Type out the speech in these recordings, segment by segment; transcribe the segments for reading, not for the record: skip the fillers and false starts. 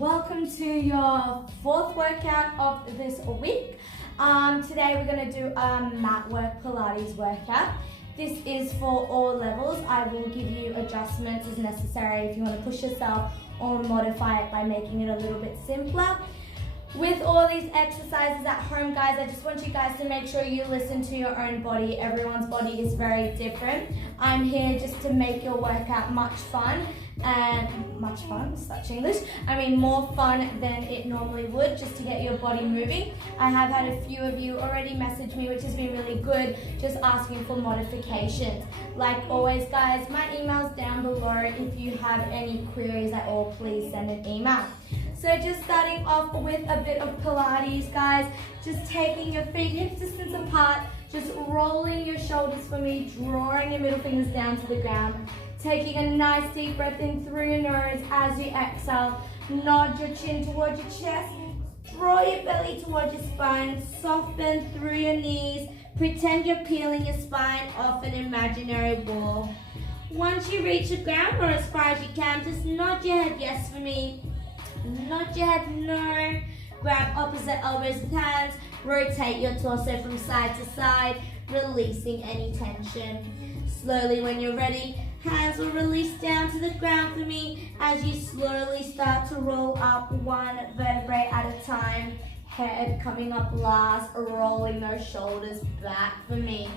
welcome to your fourth workout of this week. Today we're going to do a mat work Pilates workout. This is for all levels. I will give you adjustments as necessary if you want to push yourself or modify it by making it a little bit simpler. With all these exercises at home, guys, I just want you guys to make sure you listen to your own body. Everyone's body is very different. I'm here just to make your workout such English. More fun than it normally would, just to get your body moving. I have had a few of you already message me, which has been really good, just asking for modifications. Like always, guys, my email's down below. If you have any queries at all, please send an email. So just starting off with a bit of Pilates, guys. Just taking your feet hip distance apart, just rolling your shoulders for me, drawing your middle fingers down to the ground. Taking a nice deep breath in through your nose as you exhale. Nod your chin towards your chest. Draw your belly towards your spine. Soften through your knees. Pretend you're peeling your spine off an imaginary wall. Once you reach the ground, or as far as you can, just nod your head yes for me. Nod your head no. Grab opposite elbows with hands. Rotate your torso from side to side, releasing any tension. Slowly, when you're ready, hands will release down to the ground for me as you slowly start to roll up one vertebrae at a time. Head coming up last, rolling those shoulders back for me.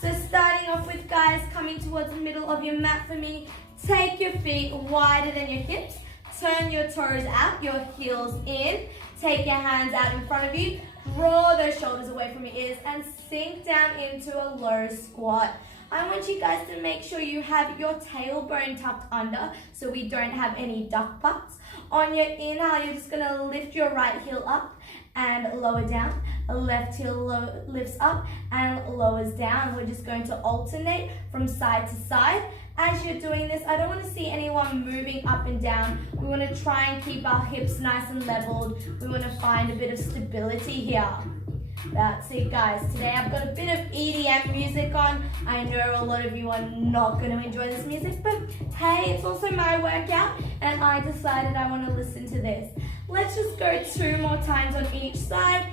So starting off with, guys, coming towards the middle of your mat for me. Take your feet wider than your hips. Turn your toes out, your heels in. Take your hands out in front of you. Draw those shoulders away from your ears and sink down into a low squat. I want you guys to make sure you have your tailbone tucked under so we don't have any duck butts. On your inhale, you're just going to lift your right heel up and lower down. Left heel lifts up and lowers down. We're just going to alternate from side to side. As you're doing this, I don't want to see anyone moving up and down. We want to try and keep our hips nice and leveled. We want to find a bit of stability here. That's it, guys. Today I've got a bit of EDM music on. I know a lot of you are not going to enjoy this music, but hey, it's also my workout and I decided I want to listen to this. Let's just go 2 more times on each side.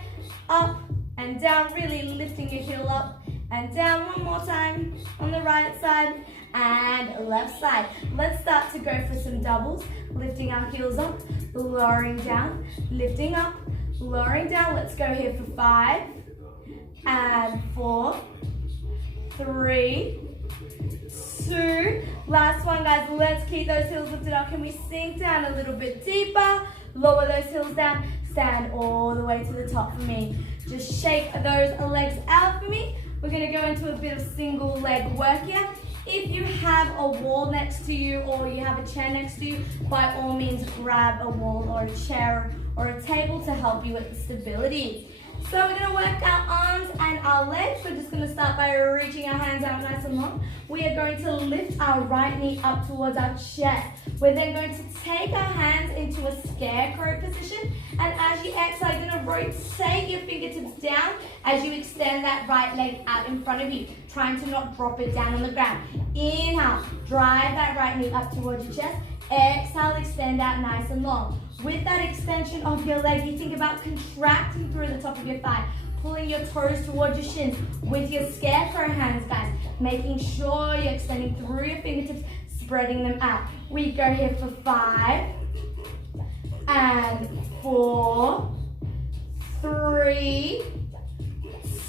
Up and down, really lifting your heel up and down. 1 more time on the right side and left side. Let's start to go for some doubles. Lifting our heels up, lowering down, lifting up, lowering down. Let's go here for 5 and 4, 3, 2. Last one, guys. Let's keep those heels lifted up. Can we sink down a little bit deeper? Lower those heels down. Stand all the way to the top for me. Just shake those legs out for me. We're going to go into a bit of single leg work here. If you have a wall next to you or you have a chair next to you, by all means grab a wall or a chair or a table to help you with the stability. So we're going to work our arms and our legs. We're just going to start by reaching our hands out nice and long. We are going to lift our right knee up towards our chest. We're then going to take our hands into a scarecrow position. And as you exhale, you're going to rotate your fingertips down as you extend that right leg out in front of you, trying to not drop it down on the ground. Inhale, drive that right knee up towards your chest. Exhale, extend out nice and long. With that extension of your leg, you think about contracting through the top of your thigh, pulling your toes towards your shins with your scarecrow hands, guys, making sure you're extending through your fingertips, spreading them out. We go here for 5 and 4, 3,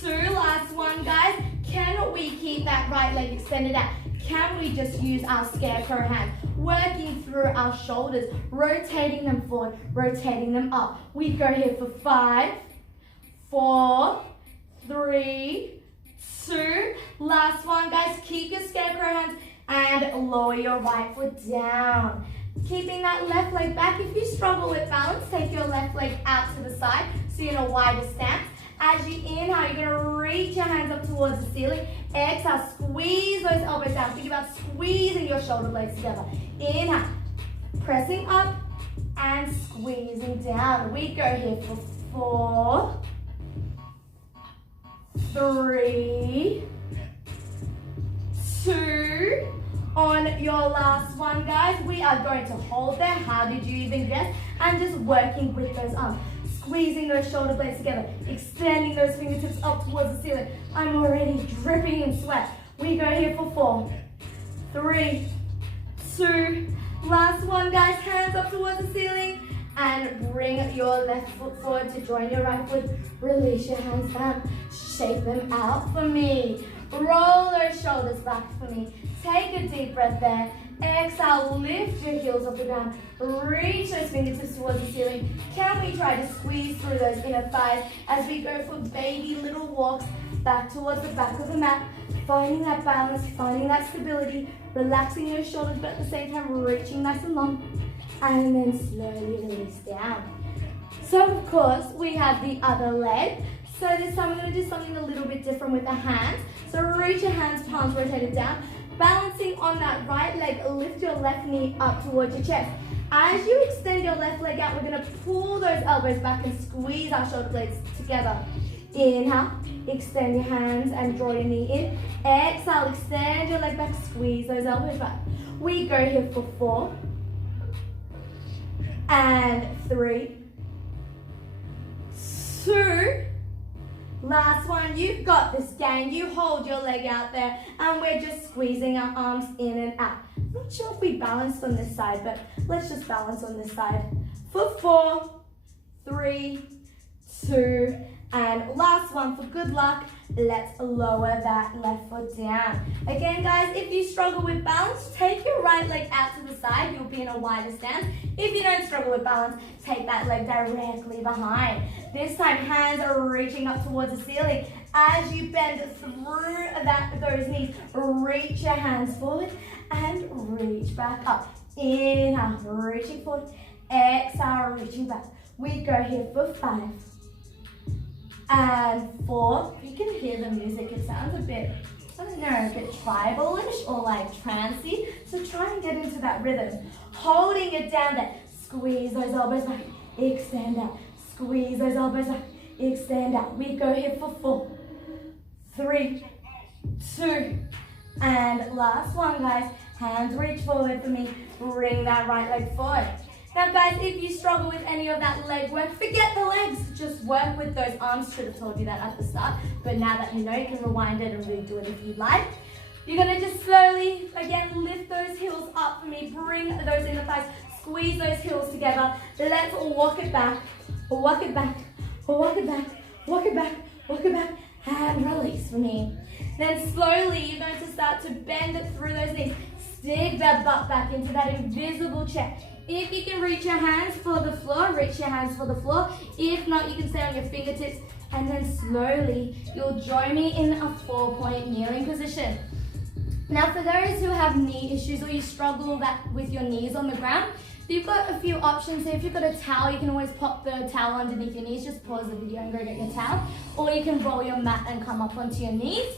2. Last one, guys. Can we keep that right leg extended out? Can we just use our scarecrow hand, working through our shoulders, rotating them forward, rotating them up. We go here for 5, 4, 3, 2. Last one, guys. Keep your scarecrow hands and lower your right foot down. Keeping that left leg back. If you struggle with balance, take your left leg out to the side so you're in a wider stance. As you inhale, you're going to reach your hands up towards the ceiling. Exhale, squeeze those elbows down. Think about squeezing your shoulder blades together. Inhale, pressing up and squeezing down. We go here for 4, 3, 2, On your last one, guys, we are going to hold there. How did you even guess? And just working with those arms. Squeezing those shoulder blades together. Extending those fingertips up towards the ceiling. I'm already dripping in sweat. We go here for 4, 3, 2. Last one, guys. Hands up towards the ceiling. And bring your left foot forward to join your right foot. Release your hands down. Shake them out for me. Roll those shoulders back for me. Take a deep breath there. Exhale, lift your heels off the ground. Reach those fingertips towards the ceiling. Can we try to squeeze through those inner thighs as we go for baby little walks back towards the back of the mat. Finding that balance, finding that stability, relaxing your shoulders, but at the same time reaching nice and long. And then slowly release down. So of course, we have the other leg. So this time we're going to do something a little bit different with the hands. So reach your hands, palms rotated down. Balancing on that right leg, lift your left knee up towards your chest. As you extend your left leg out, we're going to pull those elbows back and squeeze our shoulder blades together. Inhale, extend your hands and draw your knee in. Exhale, extend your leg back, squeeze those elbows back. We go here for 4 and 3, 2. Last one, you've got this, gang. You hold your leg out there and we're just squeezing our arms in and out. Not sure if we balanced on this side, but let's just balance on this side. For 4, 3, 2, and last one for good luck. Let's lower that left foot down. Again, guys, if you struggle with balance, take your right leg out to the side. You'll be in a wider stance. If you don't struggle with balance, take that leg directly behind. This time, hands are reaching up towards the ceiling. As you bend through those knees, reach your hands forward and reach back up. Inhale, reaching forward. Exhale, reaching back. We go here for 5 and 4. You can hear the music. It sounds a bit, I don't know, a bit tribalish or like trancey. So try and get into that rhythm. Holding it down there. Squeeze those elbows back. Extend out. Squeeze those elbows back. Extend out. We go here for 4, 3, 2, and last one, guys. Hands reach forward for me. Bring that right leg forward. Now, guys, if you struggle with any of that leg work, forget the legs. Just work with those arms. Should have told you that at the start. But now that you know, you can rewind it and redo it if you'd like. You're going to just slowly, again, lift those heels up for me. Bring those inner thighs. Squeeze those heels together. Let's walk it back. Walk it back. Walk it back. Walk it back. Walk it back. And release for me. Then slowly, you're going to start to bend it through those knees. Stick that butt back into that invisible chair. If you can reach your hands for the floor, reach your hands for the floor. If not, you can stay on your fingertips. And then slowly, you'll join me in a 4-point kneeling position. Now, for those who have knee issues or you struggle with your knees on the ground, you've got a few options. So if you've got a towel, you can always pop the towel underneath your knees. Just pause the video and go get your towel. Or you can roll your mat and come up onto your knees.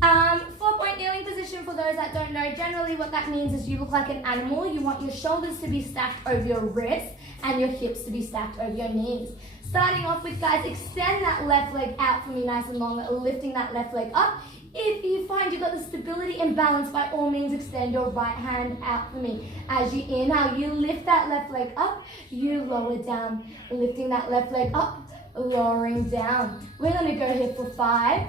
4-point kneeling position, for those that don't know, generally what that means is you look like an animal. You want your shoulders to be stacked over your wrists and your hips to be stacked over your knees. Starting off with, guys, extend that left leg out for me nice and long, lifting that left leg up. If you find you've got the stability and balance, by all means extend your right hand out for me. As you inhale, you lift that left leg up, you lower down, lifting that left leg up, lowering down. We're going to go here for 5,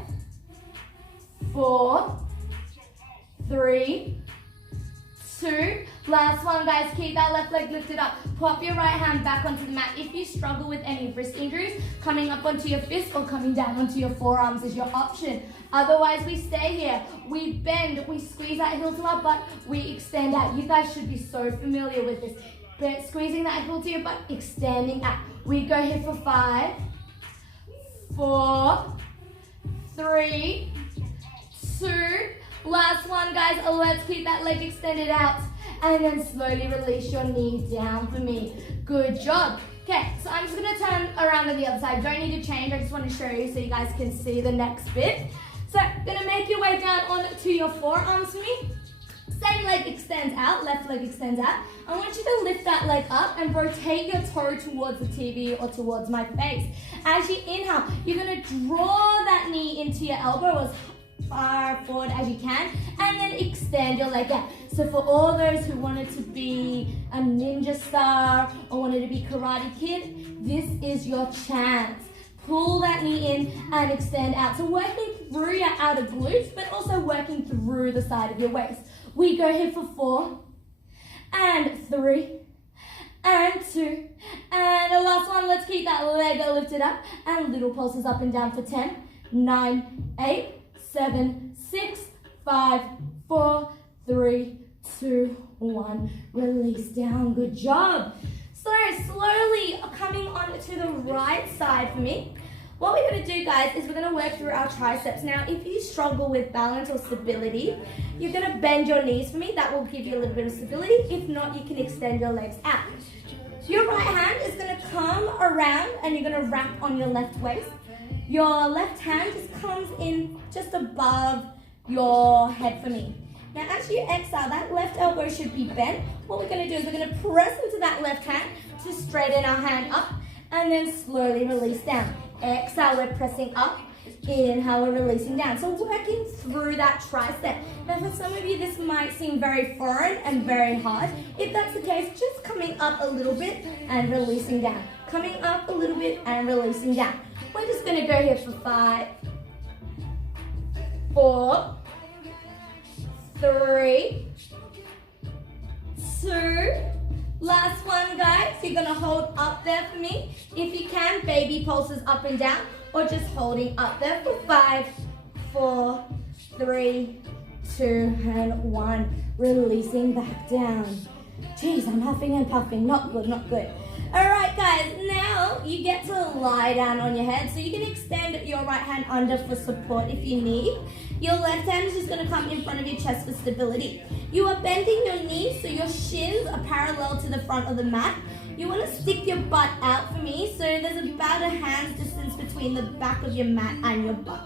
4, 3, 2. Last one, guys. Keep that left leg lifted up. Pop your right hand back onto the mat. If you struggle with any wrist injuries, coming up onto your fist or coming down onto your forearms is your option. Otherwise, we stay here. We bend, we squeeze that heel to our butt, we extend out. You guys should be so familiar with this. But squeezing that heel to your butt, extending out. We go here for 5, 4, 3, 2. Last one, guys. Let's keep that leg extended out. And then slowly release your knee down for me. Good job. Okay, so I'm just going to turn around to the other side. Don't need to change. I just want to show you so you guys can see the next bit. So, going to make your way down onto your forearms for me. Same leg extends out, left leg extends out. I want you to lift that leg up and rotate your toe towards the TV or towards my face. As you inhale, you're going to draw that knee into your elbow as far forward as you can, and then extend your leg out. So for all those who wanted to be a ninja star or wanted to be Karate Kid, this is your chance. Pull that knee in and extend out. So working through your outer glutes, but also working through the side of your waist. We go here for 4, and 3, and 2, and the last one. Let's keep that leg lifted up, and little pulses up and down for 10, 9, 8, 7, 6, 5, 4, 3, 2, 1. Release down. Good job. So slowly coming on to the right side for me. What we're going to do, guys, is we're going to work through our triceps. Now, if you struggle with balance or stability, you're going to bend your knees for me. That will give you a little bit of stability. If not, you can extend your legs out. Your right hand is going to come around and you're going to wrap on your left waist. Your left hand just comes in just above your head for me. Now, as you exhale, that left elbow should be bent. What we're going to do is we're going to press into that left hand to straighten our hand up and then slowly release down. Exhale, we're pressing up. Inhale, we're releasing down. So working through that tricep. Now, for some of you, this might seem very foreign and very hard. If that's the case, just coming up a little bit and releasing down. Coming up a little bit and releasing down. We're just going to go here for 5, 4, 3, 2, last one, guys. You're gonna hold up there for me. If you can, baby pulses up and down, or just holding up there for 5, 4, 3, 2, and 1. Releasing back down. Jeez, I'm huffing and puffing. Not good, not good. All right, guys, now you get to lie down on your head. So you can extend your right hand under for support if you need. Your left hand is just going to come in front of your chest for stability. You are bending your knees so your shins are parallel to the front of the mat. You want to stick your butt out for me, so there's about a hand's distance between the back of your mat and your butt.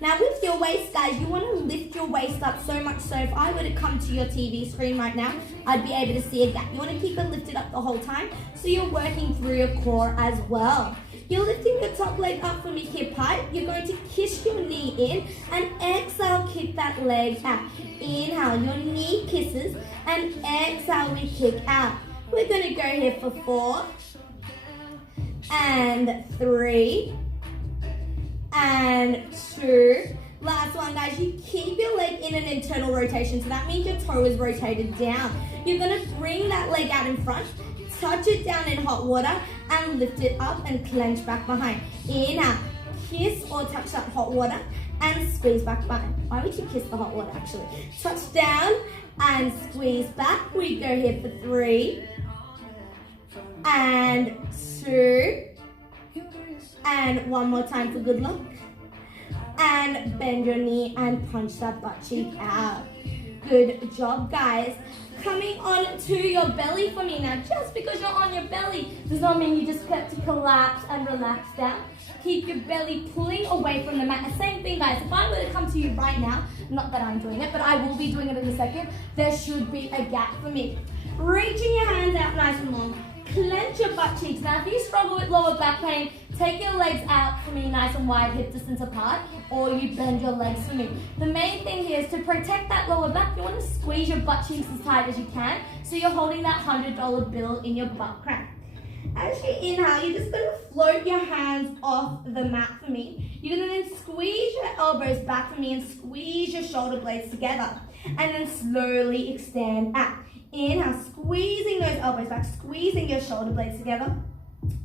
Now with your waist, guys, you want to lift your waist up so much so if I were to come to your TV screen right now, I'd be able to see a gap. You want to keep it lifted up the whole time so you're working through your core as well. You're lifting your top leg up for me, hip height. You're going to kiss your knee in and exhale, kick that leg out. Inhale, your knee kisses, and exhale, we kick out. We're going to go here for 4 and 3 and 2. Last one, guys. You keep your leg in an internal rotation, so that means your toe is rotated down. You're going to bring that leg out in front, touch it down in hot water, and lift it up and clench back behind. Inhale, kiss or touch that hot water and squeeze back behind. Why would you kiss the hot water, actually? Touch down and squeeze back. We go here for 3 and 2 and one more time for good luck. And bend your knee and punch that butt cheek out. Good job, guys. Coming on to your belly for me now. Just because you're on your belly does not mean you just get to collapse and relax down. Keep your belly pulling away from the mat. Same thing, guys. If I were to come to you right now, not that I'm doing it, but I will be doing it in a second, there should be a gap for me. Reaching your hands out nice and long. Clench your butt cheeks. Now, if you struggle with lower back pain, take your legs out for me nice and wide, hip distance apart, or you bend your legs for me. The main thing here is to protect that lower back. You want to squeeze your butt cheeks as tight as you can, so you're holding that $100 bill in your butt crack. As you inhale, you're just going to float your hands off the mat for me. You're going to then squeeze your elbows back for me and squeeze your shoulder blades together. And then slowly extend out. Inhale, squeezing those elbows back, squeezing your shoulder blades together,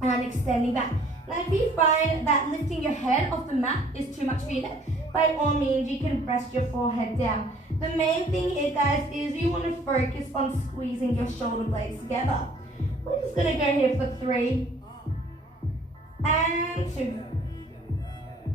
and extending back. Now, if you find that lifting your head off the mat is too much for you, by all means, you can rest your forehead down. The main thing here, guys, is you want to focus on squeezing your shoulder blades together. We're just going to go here for 3 and 2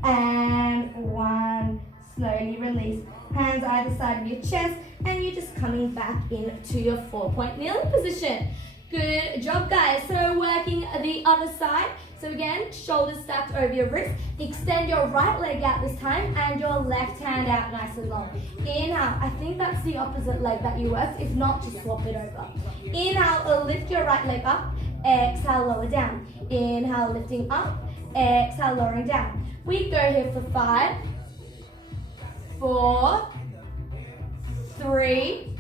and 1. Slowly release. Hands either side of your chest, and you're just coming back into your 4-point kneeling position. Good job, guys. So working the other side. So again, shoulders stacked over your wrist. Extend your right leg out this time and your left hand out nice and long. Inhale. I think that's the opposite leg that you worked. If not, just swap it over. Inhale, lift your right leg up. Exhale, lower down. Inhale, lifting up. Exhale, lowering down. We go here for 5, 4, 3,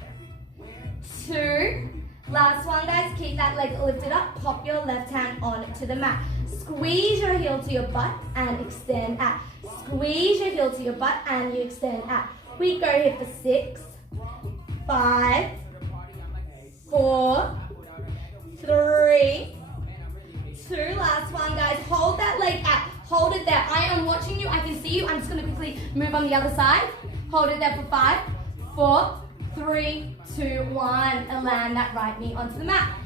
2. Last one, guys. Keep that leg lifted up. Pop your left hand onto the mat. Squeeze your heel to your butt and extend out. Squeeze your heel to your butt and you extend out. We go here for 6, 5, 4, 3, 2. Last one, guys. Hold that leg out. Hold it there. I am watching you. I can see you. I'm just going to quickly move on the other side. Hold it there for 5, 4, 3, 2, 1. And land that right knee onto the mat.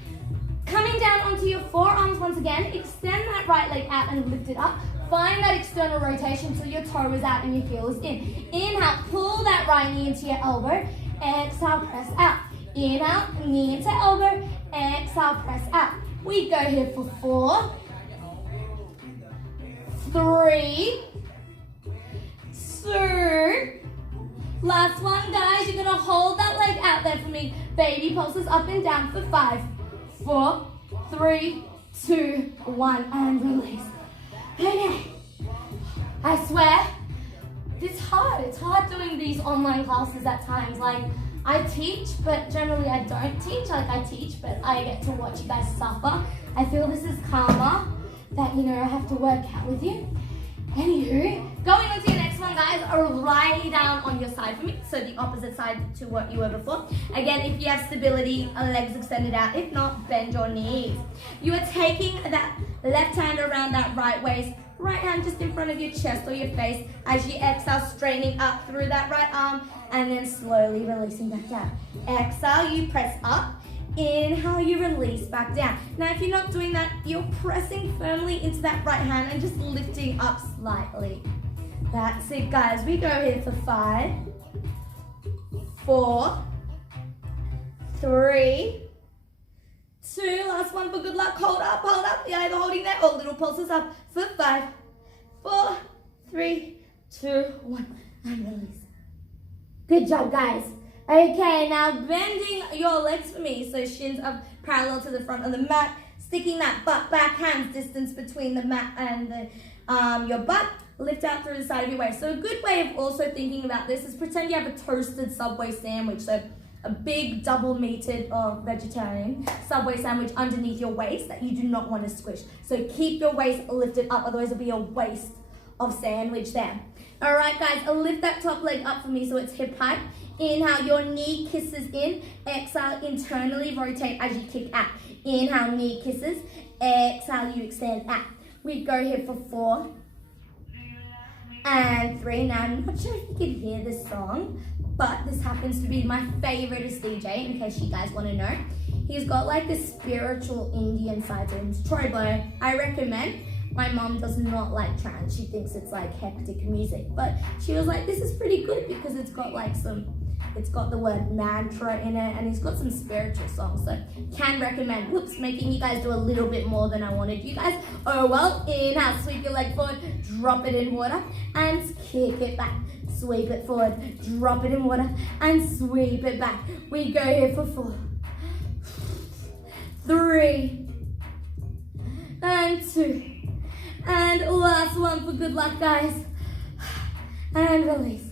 Coming down onto your forearms once again. Extend that right leg out and lift it up. Find that external rotation so your toe is out and your heel is in. Inhale, pull that right knee into your elbow. Exhale, press out. Inhale, knee into elbow. Exhale, press out. We go here for 4, 3, 2. Last one, guys. You're going to hold that leg out there for me. Baby pulses up and down for 5, 4, 3, 2, 1. And release. Okay. I swear, it's hard. It's hard doing these online classes at times. Like, I teach, but generally I don't teach. Like, I teach, but I get to watch you guys suffer. I feel this is karma that, you know, I have to work out with you. Anywho, going on to your next one, guys, lie down on your side for me. So the opposite side to what you were before. Again, if you have stability, legs extended out. If not, bend your knees. You are taking that left hand around that right waist. Right hand just in front of your chest or your face. As you exhale, straightening up through that right arm. And then slowly releasing back down. Exhale, you press up. Inhale, you release back down. Now, if you're not doing that, you're pressing firmly into that right hand and just lifting up slightly. That's it, guys. We go here for 5, 4, 3, 2. Last one for good luck. Hold up, hold up. You're either holding there or little pulses up for 5, 4, 3, 2, 1. And release. Good job, guys. Okay, now bending your legs for me. So shins up parallel to the front of the mat. Sticking that butt back, hands distance between the mat and your butt. Lift out through the side of your waist. So a good way of also thinking about this is pretend you have a toasted Subway sandwich. So a big double-meated vegetarian Subway sandwich underneath your waist that you do not want to squish. So keep your waist lifted up, otherwise it'll be a waste of sandwich there. All right, guys, lift that top leg up for me so it's hip height. Inhale, your knee kisses in. Exhale, internally rotate as you kick out. Inhale, knee kisses. Exhale, you extend out. We go here for 4 and 3. Now, I'm not sure if you can hear this song, but this happens to be my favorite DJ, in case you guys want to know. He's got like a spiritual Indian side to him. It's Troy Boy. I recommend. My mom does not like trance. She thinks it's like hectic music. But she was like, this is pretty good because it's got like it's got the word mantra in it and it's got some spiritual songs. So can recommend. Whoops, making you guys do a little bit more than I wanted you guys. Oh well, inhale, sweep your leg forward, drop it in water and kick it back. Sweep it forward, drop it in water and sweep it back. We go here for 4, 3, and 2. And last one for good luck, guys. And release.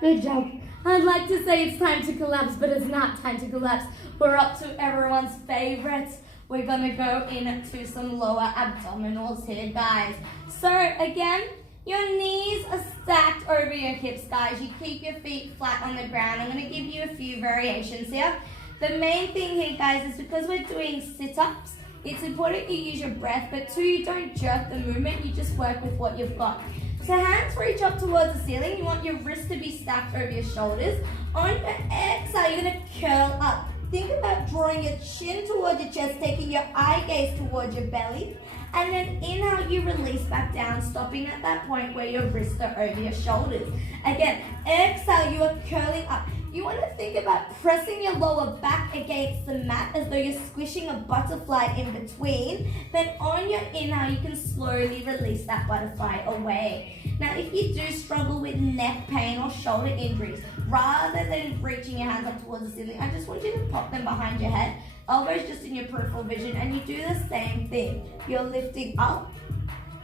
Good job. I'd like to say it's time to collapse, but it's not time to collapse. We're up to everyone's favorites. We're gonna go into some lower abdominals here, guys. So again, your knees are stacked over your hips, guys. You keep your feet flat on the ground. I'm gonna give you a few variations here. The main thing here, guys, is because we're doing sit-ups, it's important you use your breath, but 2, you don't jerk the movement, you just work with what you've got. So hands reach up towards the ceiling. You want your wrists to be stacked over your shoulders. On your exhale, you're gonna curl up. Think about drawing your chin towards your chest, taking your eye gaze towards your belly. And then inhale, you release back down, stopping at that point where your wrists are over your shoulders. Again, exhale, you are curling up. You want to think about pressing your lower back against the mat as though you're squishing a butterfly in between. Then on your inhale, you can slowly release that butterfly away. Now, if you do struggle with neck pain or shoulder injuries, rather than reaching your hands up towards the ceiling, I just want you to pop them behind your head. Elbows just in your peripheral vision, and you do the same thing. You're lifting up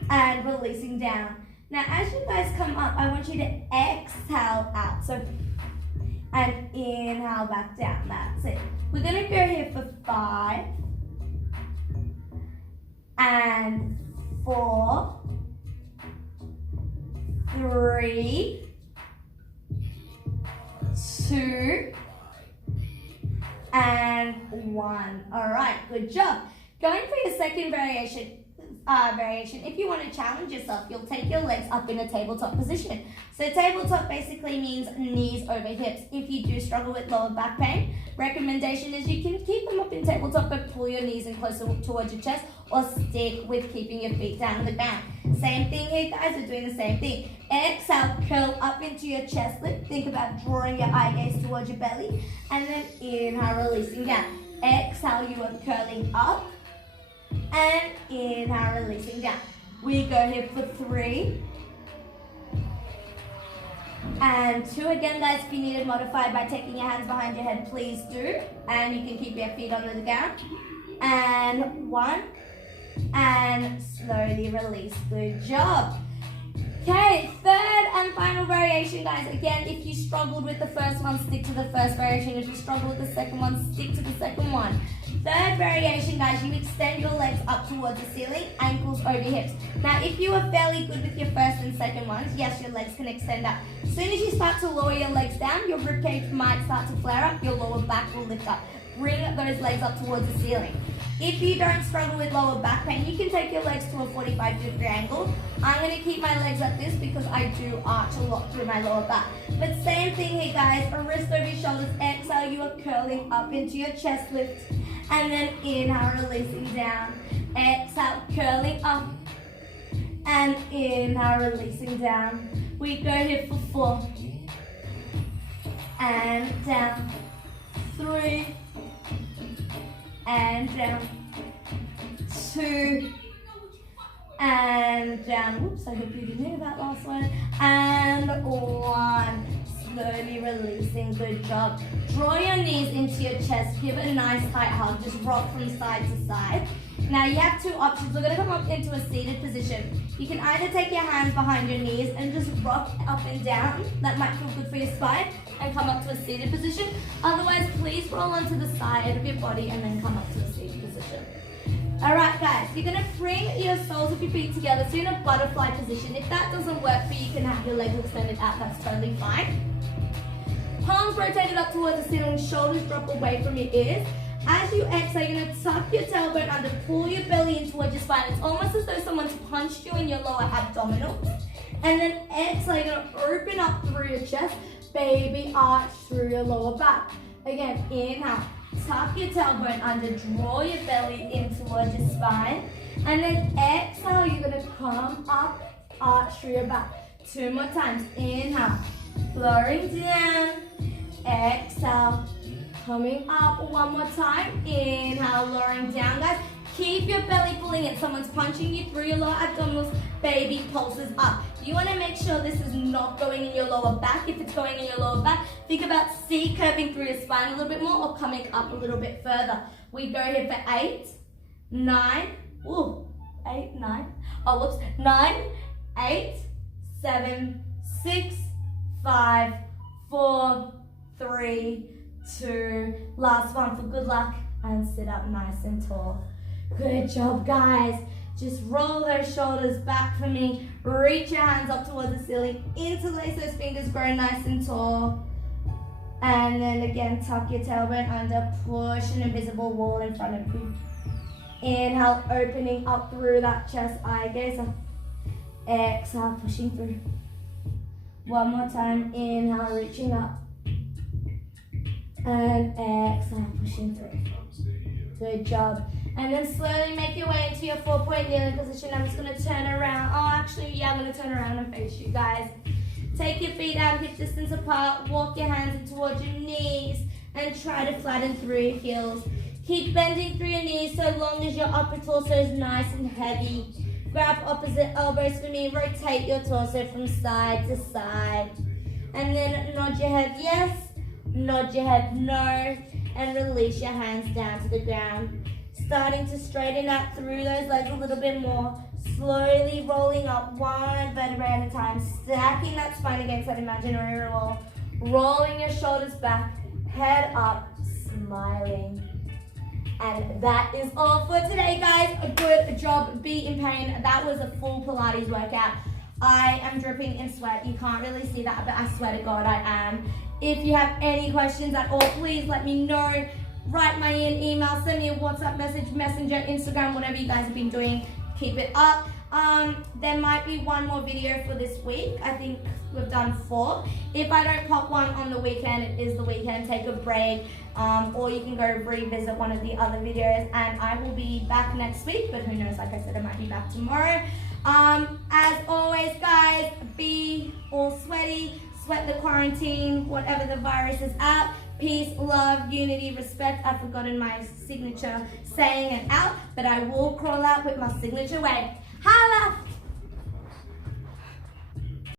and releasing down. Now, as you guys come up, I want you to exhale out. So, and inhale back down. That's it. We're going to go here for 5 and 4, 3, 2, and 1. All right, good job. Going for your second variation. If you want to challenge yourself, you'll take your legs up in a tabletop position. So tabletop basically means knees over hips. If you do struggle with lower back pain, recommendation is you can keep them up in tabletop but pull your knees in closer towards your chest, or stick with keeping your feet down on the ground. Same thing here, guys. We're doing the same thing. Exhale, curl up into your chest lift. Think about drawing your eye gaze towards your belly, and then inhale, releasing down. Exhale, you are curling up, and inhale, releasing down. We go here for 3 and 2. Again, guys, if you need to modify by taking your hands behind your head, please do. And you can keep your feet under the ground. And 1, and slowly release. Good job. Okay, third and final variation, guys. Again, if you struggled with the first one, stick to the first variation. If you struggle with the second one, stick to the second one. Third variation, guys, you extend your legs up towards the ceiling, ankles over hips. Now, if you are fairly good with your first and second ones, yes, your legs can extend up. As soon as you start to lower your legs down, your ribcage might start to flare up, your lower back will lift up. Bring those legs up towards the ceiling. If you don't struggle with lower back pain, you can take your legs to a 45-degree angle. I'm going to keep my legs like this because I do arch a lot through my lower back. But same thing here, guys. A wrist over your shoulders. Exhale, you are curling up into your chest lift. And then inhale, releasing down. Exhale, curling up. And inhale, releasing down. We go here for 4. And down. 3. And down. 2. And down. Whoops, I hope you didn't hear that last one. And 1. Slowly releasing. Good job. Draw your knees into your chest. Give it a nice tight hug. Just rock from side to side. Now you have 2 options. We're going to come up into a seated position. You can either take your hands behind your knees and just rock up and down. That might feel good for your spine. And come up to a seated position. Otherwise, please roll onto the side of your body and then come up to a seated position. Alright, guys, you're going to bring your soles of your feet together, so you're in a butterfly position. If that doesn't work for you, you can have your legs extended out. That's totally fine. Palms rotated up towards the ceiling, shoulders drop away from your ears. As you exhale, you're going to tuck your tailbone under, pull your belly in towards your spine. It's almost as though someone's punched you in your lower abdominal. And then exhale, you're going to open up through your chest, baby arch through your lower back. Again, inhale, tuck your tailbone under, draw your belly in towards your spine. And then exhale, you're going to come up, arch through your back. 2 more times. Inhale, lowering down. Exhale, coming up 1 more time. Inhale, lowering down, guys. Keep your belly pulling in. Someone's punching you through your lower abdominals. Baby pulses up. You want to make sure this is not going in your lower back. If it's going in your lower back, think about C curving through your spine a little bit more or coming up a little bit further. We go here for 8, 9, 9, 8, 7, 6, 5, 4, 3, 2, last one for good luck, and sit up nice and tall. Good job, guys. Just roll those shoulders back for me. Reach your hands up towards the ceiling. Interlace those fingers, grow nice and tall. And then again, tuck your tailbone under. Push an invisible wall in front of you. Inhale, opening up through that chest, eye gaze. Exhale, pushing through. 1 more time. Inhale, reaching up. And exhale, pushing through. Good job. And then slowly make your way into your 4-point kneeling position. I'm just going to turn around. I'm going to turn around and face you guys. Take your feet out hip distance apart. Walk your hands in towards your knees and try to flatten through your heels. Keep bending through your knees so long as your upper torso is nice and heavy. Grab opposite elbows for me. Rotate your torso from side to side. And then nod your head yes, nod your head no, and release your hands down to the ground. Starting to straighten out through those legs a little bit more. Slowly rolling up one vertebrae at a time. Stacking that spine against that imaginary wall. Rolling your shoulders back, head up, smiling. And that is all for today, guys. A good job. Be in pain. That was a full Pilates workout. I am dripping in sweat. You can't really see that, but I swear to God, I am. If you have any questions at all, please let me know. Write me an email, send me a WhatsApp message, Messenger, Instagram, whatever you guys have been doing. Keep it up. There might be one more video for this week. I think we've done 4. If I don't pop one on the weekend, it is the weekend, take a break, or you can go revisit one of the other videos, and I will be back next week, but who knows, like I said, I might be back tomorrow. As always, guys, be all sweaty, sweat the quarantine, whatever the virus is out. Peace, love, unity, respect. I've forgotten my signature saying it out, but I will crawl out with my signature wave. Holla!